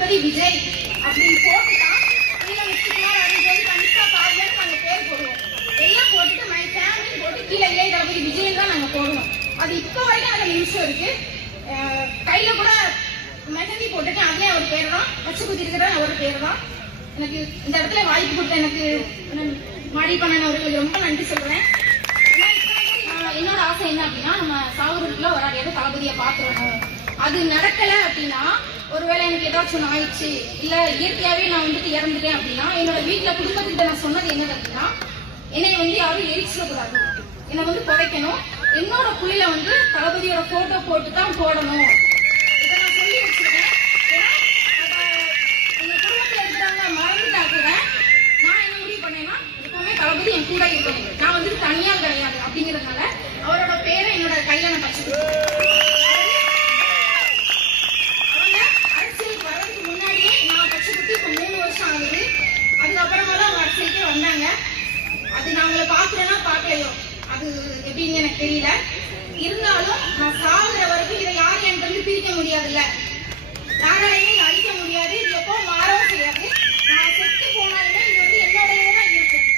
தளபதி விஜய் அப்படின்னு போட்டுதான் கீழே முத்துக்குமார் அப்படின்னு கண்டிப்பா பாருன்னு நாங்க பேர் போடுவோம். எல்லாம் போட்டுட்டு மை ஃபேமிலி போட்டு கீழே இளைய தளபதி விஜய் தான் நாங்க போடுவோம். அது இப்போ வரைக்கும் அந்த நிமிஷம் இருக்கு. கையில கூட மெஹந்தி போட்டுட்டு அதே ஒரு பேர் தான் வச்சு குத்திருக்கிற ஒரு பேர் தான். எனக்கு இந்த இடத்துல வாய்ப்பு கொடுத்த எனக்கு மாடி பண்ணன் அவர்களுக்கு ரொம்ப நன்றி சொல்றேன். என்னோட ஆசை என்ன அப்படின்னா, நம்ம சாகுறதுக்குள்ள ஒரு ஆடியாவது தளபதியை பார்த்துடணும். அது நடக்கல அப்படின்னா, ஒருவேளை எனக்கு ஏதாச்சும் ஆயிடுச்சு இல்ல இயற்கையாவே நான் வந்துட்டு இறந்துட்டேன் அப்படின்னா, என்னோட வீட்டுல குடும்பத்திட்ட நான் சொன்னது என்னது அப்படின்னா, என்னை யாரும் எரிச்சிடக்கூடாது, என்னை புதைக்கணும். என்னோட புள்ளில தளபதியோட போட்டோ போட்டு தான் போடணும். இதை நான் சொல்லி வச்சிருக்கேன். எங்க குடும்பத்துல இருக்கிறவங்க மறந்துட்டா கூட நான் என்ன முடிவு பண்ணேன்னா, எப்பவுமே தளபதி என் கூட இருக்கணும். நான் தனியா கிடையாது அப்படிங்கறதுனால அவரோட பேரை என்னோட கையில நான் பச்சு அவங்க அரசியலுக்கு வர்றதுக்கு முன்னாடியே நான் பச்சு குத்தி இப்ப 3 வருஷம் ஆகுது. அதுக்கப்புறமா தான் அவங்க அரசியலுக்கே வந்தாங்க. அது நான் அவங்கள பாக்குறேன்னா பாக்கலையோ அது எப்படின்னு எனக்கு தெரியல. இருந்தாலும் நான் சாகுற வரைக்கும் இதை யாரும் என்கிட்ட பிரிக்க முடியாதுல்ல. யாராலையும்